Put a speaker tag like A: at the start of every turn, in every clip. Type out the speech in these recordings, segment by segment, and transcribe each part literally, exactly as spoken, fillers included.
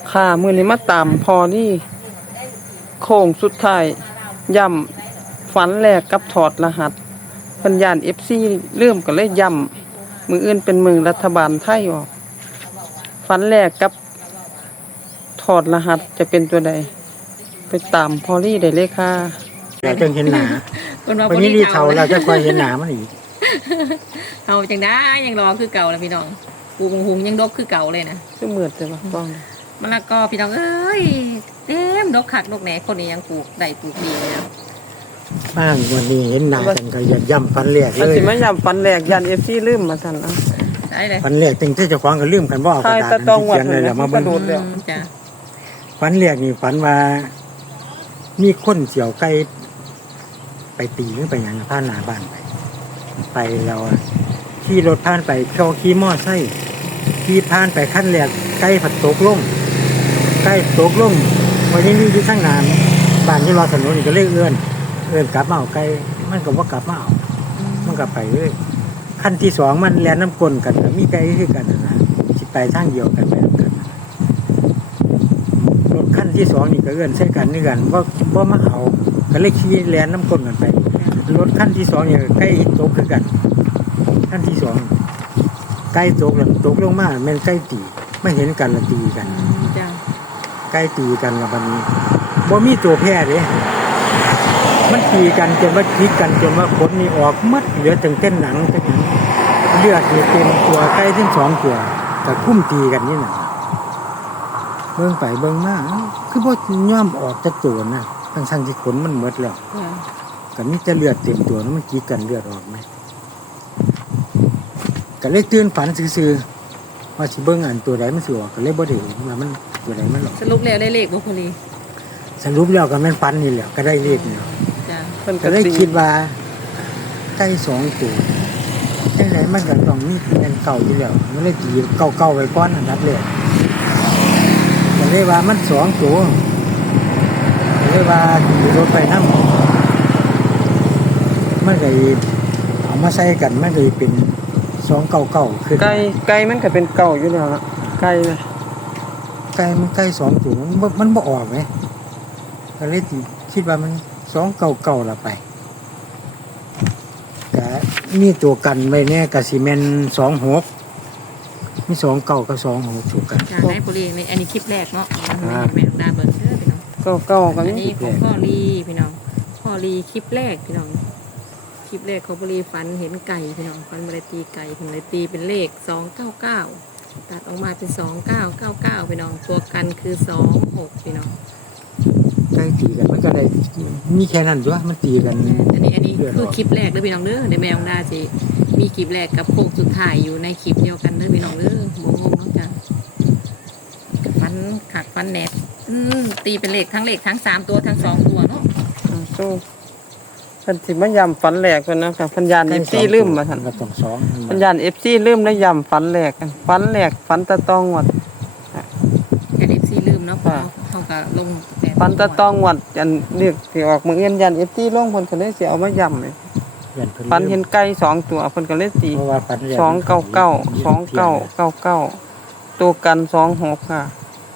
A: ค่ะมื้อนี้มาตามพอนี่โค้งสุดท้ายย่ำฝันแรกกับถอดรหัสเพิ่นย้าน เอฟ ซี ลืมก็เลยย่ำมื้ออื่นเป็นมื้อรัฐบาลไทยออกฝันแรกกับถอดรหัสจะเป็นตัวใดไปตามพอลี่ได้เลยค่ะ
B: อยากจะเห็นหนา
C: คนว่า
B: วัน
C: บ่
B: นี้
C: ได้
B: รี
C: เฒ่า
B: เทาเราจะคอยเห็นหนามันอีก
C: เฒ่าจังได้ยังรอคือเก่าแล้วพี่น้องปูมหุงยังดกคือเก่าเลยนะ
A: คือเหมือนแต่ว่าต้อง
C: มะละกอพี่น้องเอ้ยเต็มดกคักดกแหนคนนี้ยังปลูกได้ปลูกดีเลยนะ
B: บ้างวันนี้เห็นหนากันก็อยากย่ำฟันแหลก
A: อัน
B: เลย
A: สิมาย่ำฝันแรกย้าน เอฟ ซี ลืมมาซั่นเอา
C: ได้เลย
B: ฟันแหลกตึงที่เจะฟ้าของก็ลืมกันว่าเอาก
A: ใช่
B: ระดาษ
A: แต่ต้องวัด
B: เขียนเลยแหละมา
A: ก
B: เบิ่
A: ระ
B: ง
A: โดด แล้ว
C: อืมจ้ะ
B: ฟันแหลกนี่ฝันว่า มีคนเสี่ยวไก่ไปตีหรือไปหยังผ่านหน้าบ้านไป ไปเราอะขี่รถผ่านไปเขาขี่มอไซค์ขี่ผ่านไปขั้นแหลกไก่ผัดตกลงไก่ตกลงวันนี้มีอยู่ข้างหน้าบ้านที่รอถนนนี่ก็เลยเอื้อนเอื้อนกลับมาเอาไก่มันก็ว่ากลับมาเอา มันก็ไปเลยขั้นที่สองมันแลนน้ำกลนกันก็มีไกลคือกันนะสิไปทางเดียวกันไปนำกันรถขั้นที่สองนี่ก็เอื้อนใช้กันนี่กันว่าว่ามาเอาก็เลยขี่แลนน้ำกลนกันไปรถขั้นที่สองนี่ก็ใกล้ตกคือกันขั้นที่สองใกล้ตกแล้วตกลงมาแม่นใกล้ตีไม่เห็นกันละตีกัน
C: อืมจ้ะ
B: ใกล้ตีกันละวันนี้บ่มีตัวแพร่เด้มันตีกันจนว่าพลิกกันจนว่าขนนี่ออกมัดเหลือถึงเต้นหนังเต้นหนังเลือดนี่เต็มตัวใกล้ทั้งสองตัวแต่คุ้มตีกันนี่น่ะเบิ่งไปเบิ่งมาเอ้าคือบ่ย่อมออกจากตัวนะทั้งทั้งที่ขนมันหมดแล้ว
C: จ้ะ
B: ก็มีแต่เลือดเต็มตัวแล้วมันกีดกันเลือดออกไหมก็เลยตื่นฝันซื่อๆว่าสิเบิ่งอันตัวใดมันสิออกก็เลยบ่ได้เห็นว่ามันตัวใดมันออก
C: สรุปแล้วได้เลขบ่พอดี
B: สรุปแล้วก็แม่นฝันนี่แหละก็ได้เลขนี่
C: จ้ะ
A: เพิ่น
B: ก็
A: ก็
B: เลย
A: ตี
B: คิดว่าใกล้สองตัวจังไดมันก็ต้องมีเป็นเก่าอยู่แล้วมันเลยตีเก่าเก่าๆไว้ก่อนอันดับแรกก็เลยว่ามันสองตัวก็เลยว่าตีรถไปนำมันก็อีเอามาใส่กันมันก็อีเป็นสองเก่าเก่าขึ้น
A: ไก่ไก่มันก็เป็นเก่าอยู่แล้วล่ะไก่น่ะ
B: ไก่มันไก่สองตัวมันบ่มันบ่ออกไหมก็เลยตีคิดว่ามันสองเก่าเก่าละไปก็มีตัวกันไว้เนี่ยก็สิแม่นสองหกมีสองเก่ากับสองหกถูกกัน
C: จ้ะได้พอดีในอันนี้คลิปแรกเนาะแม่ดาเบิร์ดเด้อพี่น้อง
A: เก่าเก่าก็
C: อัน
A: มี
C: นี้ของพ่อลีพี่น้องพ่อลีคลิปแรกพี่น้องคลิปแรกของพ่อลีฝันเห็นไก่พี่น้องฝันมาเลยตีไก่ถึงเลยตีเป็นเลขสองเก้าเก้าตัดออกมาเป็นสองเก้าเก้าเก้าพี่น้องตัวกันคือสองหกพี่น้อง
B: ไก่ตีกันมันก็ได้มีแค่นั้นจ้ะมันตีกัน
C: อันนี้อันนี้คือคลิปแรกเด้อพี่น้องเด้อในแมวดาจีมีคลิปแรกกับโค้งสุดท้ายอยู่ในคลิปเดียวกันเด้อพี่น้องเด้อโมงงเนาะจ้ะฟันขักฟันแหนบอืมตีเป็นเลขทั้งเลขทั้งสามตัวทั้งสองตัวเนาะ
A: อ่าสู้เพิ่นสิมาย่ำฝันแรกเพิ่นนะคะเพิ่นย้าน เอฟ ซี ลืมมาซั่น
B: ก็ต้องสอง
A: เพิ่นย้าน เอฟ ซี ลืมแล้วย่ำฝันแรกกันฝันแรกฝันตะตองวัด
C: แค่เอฟซีลืมเนาะเพราะเขาก็ลงแต่
A: ฝันตะตองวัดอันเรียกสิออกมื้ออื่นย้าน เอฟ ซี ลงเพิ่นก็เลยสิเอามาย่ำเลย ฝันเห็นไก่สองตัวเพิ่นก็เลยตี
B: เพราะว่าฝัน
A: สองเก้าเก้าสองเก้าเก้าเก้าตัวกันสองหกค่ะ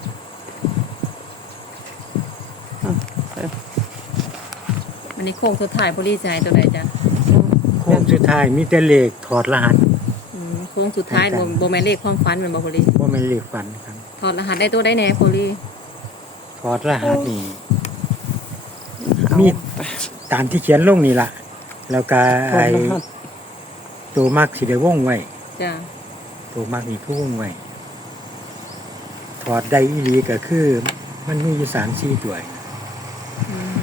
C: วันนี้โค้งสุดท้ายพอดีใจตัวไหนจ้ะ
B: โค้งสุดท้ายมีแต่เลขถอดรหัส
C: อืมโค้งสุดท้ายโบโบแมนเลขความฝันเหมือนบอพอดี
B: ว่ามันเลขฝันครับ
C: ถอดรหัสได้ตัวได้แน่พอดี
B: ถอดรหัสนี่มีตามที่เขียนลงนี่ล่ะ แล้วก็ไอ้ตัวมากสิได้วงไว้
C: จ้ะ
B: ตัวมากนี่คือวงไว้ถอดได้อีหลีก็คือ มันมีอยู่สามสี่ตัว
C: อืม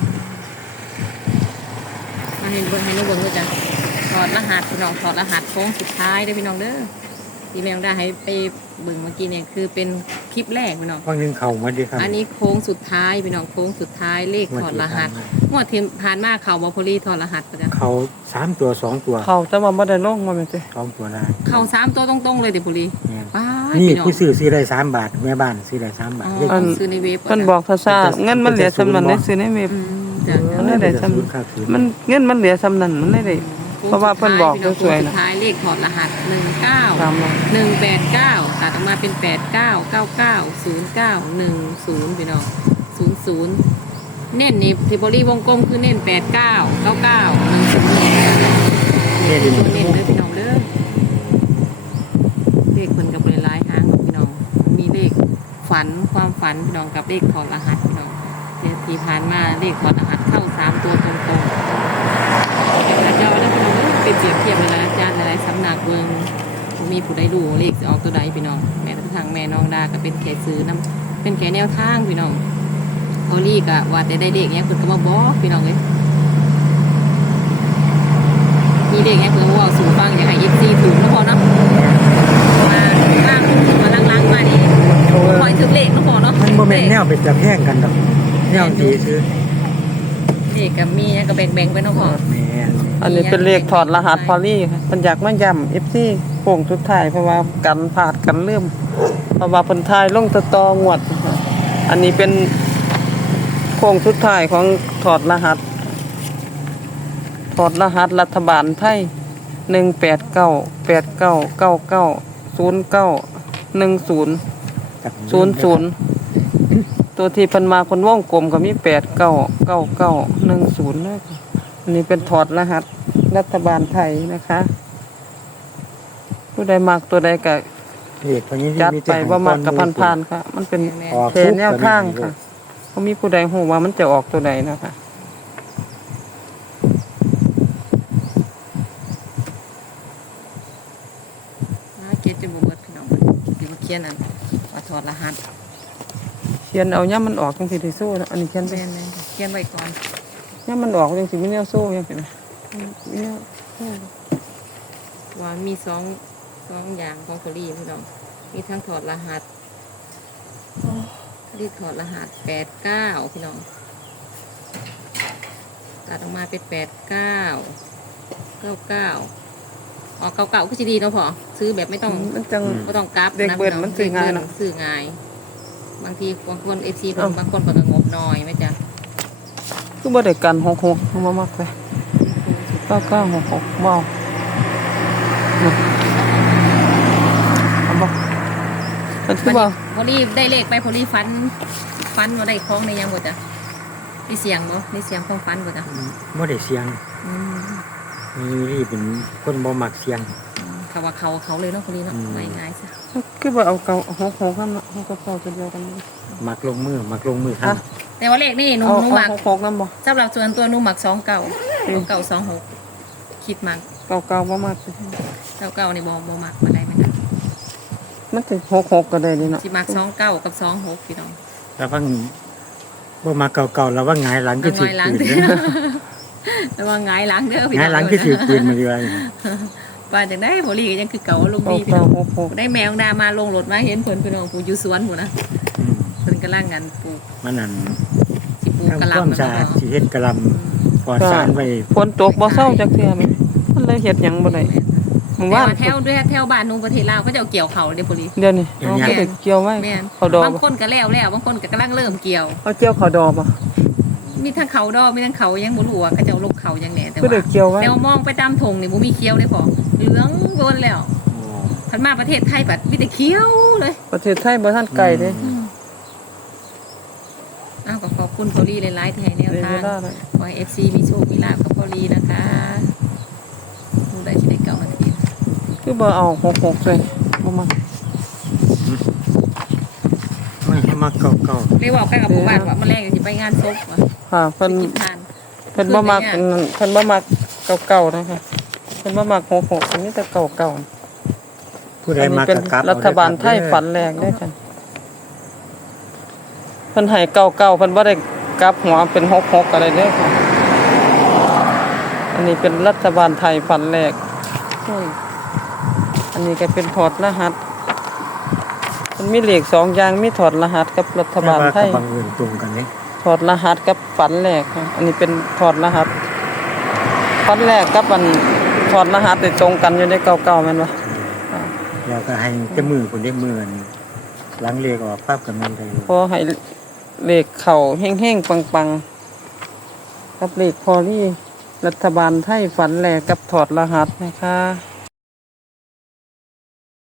C: มาให้เบิ่งให้น้องเบิ่งด้วยจ้ะถอดรหัสพี่น้องถอดรหัสโค้งสุดท้ายได้อพี่น้องเด้อที่แมวได้ให้ไปเบิ่งเมื่อกี้เนี่ยคือเป็นคลิปแรกพี่น้อง
B: ฟังหนึงเข้ามาดิครับ
C: อันนี้โค้งสุดท้ายพี่น้องโค้งสุดท้ายเลขถอดรหัสงวดที่ผ่านมาเขาบอพอดีถอดรหัสปะจ้ะ
B: เขาสามตัวสองตัว
A: เขาแต่ว่าบ่ได้ลงมาแม่นติ
B: สองตัวได้
C: เขาสามตัวตรงๆเลยเดี๋ยวพอดี
B: เนี่ย
C: ว้าย
B: นี่
C: พี่น้อง
B: ผู้ซื้อซื้อได้สามบาทแม่บ้านซื้อได้สามบาท
C: อ๋อ
B: เลข
C: ต้องซื้อในเว็บ
A: เพิ่นบอกภาษาเงินมันเหลือสำนั้นได้ซื้อในเว็บ
C: อืมจ้ะ
A: มันได้ได้ซ้ำ
B: ศูนย์ครับศูนย์
A: มันเงินมันเหลือสำนั้นมันได้ได้เพราะว่าเพิ่นบอกสวยๆ
C: สุ
A: นะ
C: ดท้ายเลขถอดรหัสหนึ่งเก้า
A: ตามมา
C: หนึ่งแปดเก้าตัดออกมาเป็นแปดเก้าเก้าเก้าศูนย์เก้าหนึ่งศูนย์พี่น้องศูนย์ศูนย์เน้นนี่ที่บริวงกลมคือเน้นแปดเก้าเก้าเก้าหนึ่งศูนย์
B: เน้น
C: คือตัวเน้นเด้อพี่น้องเด้อเลขคนกับบริลายหางของพี่น้องมีเลขฝันความฝันพี่น้องกับเลขถอดรหัสพี่น้องเดี๋ยวที่ผ่านมาเลขถอดรหัสเข้าสามตัวตรงๆเป็นอาจารย์แล้วพี่น้องเอ้ยไปเปรียบเทียบเลยนะอาจารย์หลายๆสำนักเมืองมีผู้ใดรู้เลขจะออกตัวใดพี่น้องแม่ทางแม่น้องดาก็เป็นแค่ซื้อน้ำเป็นแค่แนวทางพี่น้องเขาลีกอะว่าแต่ได้เลขเนี้ยเพิ่นก็มาบอกพี่น้องเลยมีเลขเนี้ยเพิ่นว่าสู่ฟังอย่างไรยิปซีถึงแล้วพอเนาะมาล่างมาล้างๆมานี่คอยถึงเลขแล้วพอเนาะ
B: มันบ่แม่นแนวเป็นจะแพงกันดอกแนวดีคือ
C: เลขกับมีก็แบ่งๆไปเนาะพอ
B: แม่น
A: อันนี้เป็นเลขถอดรหัสพอลี่ค่ะมันอยากมาย่ำ เอฟ ซี โป่งทุดท้ายเพราะว่ากันผาดกันเริ่มเพราะว่าเพิ่นทายลงตะตองวดค่ะอันนี้เป็นโค้งสุดท้ายของถอดรหัส ถอดรหัสรัฐบาลไทยหนึ่งแปดเก้าแปดเก้าเก้าเก้าศูนย์เก้าหนึ่งศูนย์
B: กับ
A: ศูนย์ศูนย์ตัวที่เพันมาคนว่องกลมก็มีแปดเก้าเก้าเก้าหนึ่งศูนย์เลยค่ะอันนี้เป็นถอดรหัสรัฐบาลไทยนะคะ ผู้ใดมากตัวใดก็
B: เลขพวกนี้ที่
A: จัด
B: มี
A: ไป
B: แต่
A: ว่ามากกับพันๆค่ะ มันเป็น
B: ออก
A: แทนแนวทางค่ะเขามีผู้ใดหูว่ามันจะออกตัวใดนะคะ
C: มาเก็ตจะบ่เบิดพี่น้องสิมาเขียนอันว่าถอดรหัส
A: เขียนเอาย่ามันออกจังสิได้สู้นะอันนี้เขียนไป
C: แม่นๆเขียนไว้ก่อน
A: ย่ามันออกจังสิไม่แนวสู้ยังสินะมีแนวสู้
C: ว่ามีสองสองอย่างของโคลีพี่น้องมีทั้งถอดรหัสรีบถอดรหัสแปดเก้าพี่น้องตัดออกมาเป็นแปดเก้าเก้าเก้าออกเก้าเก้าก็จะดีเนาะพอซื้อแบบไม่ต้อง
A: มันจัง
C: ไม่ต้องกราฟ
A: เด็กเบิด
C: พี่
A: มันซื้อง่ายเนอะ
C: ซื้อง่าย บางทีบางคนเอฟซี
A: เอ้า
C: บางคนก็งบน้อยไหมจ๊ะ
A: คือบ่ได้กันหกหกมามากเลยเก้าเก้าหกหกเบาเอาบ่มันคือบ่
C: พอรีได้เลขไปพอรีฟันฟันมาได้คล้องในยังบ่จ้ะได้เสียงบ่ได้เสียงของฟันบ่จ้ะ
B: บ่ได้เสียง
C: อืม
B: มีที่เป็นคนบ่มักเสียง
C: เขาว่าเขาเขาเลยเนาะพอรีเนาะ
B: อืม
C: ง่ายๆซะ
A: คือบ่เอาเก้าหกหกนั่นน่ะหกกับเก้าตัวเดียวกันนี่
B: มักลงมือมักลงมือ
A: ฮะ
B: ทำ
C: แต่ว่าเลขนี่หนู
A: เอา
C: หนูห
A: เอา
C: มัก
A: หกหกนำบ่
C: สำหรับส่วนตัวหนูหมักสองเก่า
A: อืม
C: เก่าสองหกคิดหมัก
A: เก้าเก้าบ่มาก
C: เก่าเก่าในบ่บ่หมักมาได้ไหมจ๊ะ
A: มันสิหกหกก็ได้นี่เนาะ
C: สิหมักสองเก่ากับสองหกพี่น้อง
B: แล้วว่าบ่มาเก่าๆแล้วว่าหงายหลังก็ถือ
C: หล้าง
B: ปืน
C: เด้
B: เด้
C: อ
B: อ
C: ระวังหงายหล้างเด้อพี่
B: ห
C: น้
B: งา
C: อย ง
B: หลังก็ถือปืนมาดีว่า
C: ว่าจากได้พอรีก็ยังคือเก่าลง
A: เก้า
C: ดีพี่
A: เก้า
C: น้อง
A: หกหก
C: ได้แมวดามาลงรถมาเห็นเพิ่นพี่น้องปลูกอยู่สวนหมู่นะ
B: อืม
C: เพิ่นกำลังกันปลูก
B: มันนั่น
C: สิปลูกกะ
B: ทำความ
C: หล่ำ
B: สะอาด
C: เนาะ
B: สิเฮ็ดกะหล่ำปลอดสารไว้
A: ฝนตกบ่เศร้าจักเทื่อแม่มันเลยเฮ็ดหยังบ่ได้เมื่อ
C: แต่
A: วาน
C: ว่าแถวด้วยแถวบ้านหนูประเทศลาวเขาจะเอาเกี่ยวเขาเด้อพอดี
A: เดี๋ยวนี้เอาไปเกี่ยวไว้
C: แม่น
A: เขาดอก
C: บาง
A: บ่
C: คนก็แล้วแล้วบางคนก็กำลังเริ่มเกี่ยว
A: เอาเกี่ยวเขาดอกบ่
C: มีทั้งเขาดอกมีทั้งเขายังบ่รู้ว่าเขาจะเอาลงเขายังแหน่แต่
A: คือได้
C: ว่า
A: เกี่ยวไว้
C: แต่ว่ามองไปตามธงนี่บ่มีเขียวเลยพอเหลืองโดนแล้วพันมาประเทศไทยปัดมีแต่เขียวเลย
A: ประเทศไทยบ่ทันไกลเด้
C: อืมอ้าวก็ขอบคุณพอลีหลายๆที่ให้แนว
A: ได้
C: ทา
A: เว
C: ง
A: ลาแล้ว
C: ขอให้ เอฟ ซี มีโชค มีลาภกับพอลีนะคะดูได้ที่ได้เก่านาที
A: คือบ่เอาหกหกเลยบ่มัก
B: ไม่ให้มาเก่า
C: เรียกว่าไปกับหมู่บ้านว่ามาแรกจะไปงานศพว่ะ
A: ค่ะ
C: ไป
A: เพิ่น
C: กินทาน
A: เพิ่นบ่มักเพิ่นบ่มักเก่าๆนะคะเพิ่นบ่มักหกหกอันนี้แต่เก่าๆ
B: ๆผู้ใด
A: อันนี้
B: มา
A: เป็น
B: กะกลับ
A: รัฐบาลไทยฝันแรกได้กันเพิ่นให้เก่าๆเพิ่นบ่ได้กลับหัวเป็นหกหกอะไรเด้อค่ะอันนี้เป็นรัฐบาลไทยฝันแรกอืมอันนี้ก็เป็นถอดรหัสมันมีเลขสองอย่างมีถอดรหัสกับรัฐบาลไทย
B: แต่ว่ก็บังเอิญตรงกันนี่
A: ถอดรหัสกับฝันแรกค่ะอันนี้เป็นถอดรหัสฝันแรกกับอันถอดรหัสได้ตรงกันอยู่ในเก่าๆแม่นบ่
B: แล้วก็ให้แต่มือคนได้มือกันหลังเลขออกปั๊บก็แม่นได้เลย
A: พอให้เลขเข่าแห้งๆปังๆกับเลขพอลี่รัฐบาลไทยฝันแหลกกับถอดรหัสนะคะ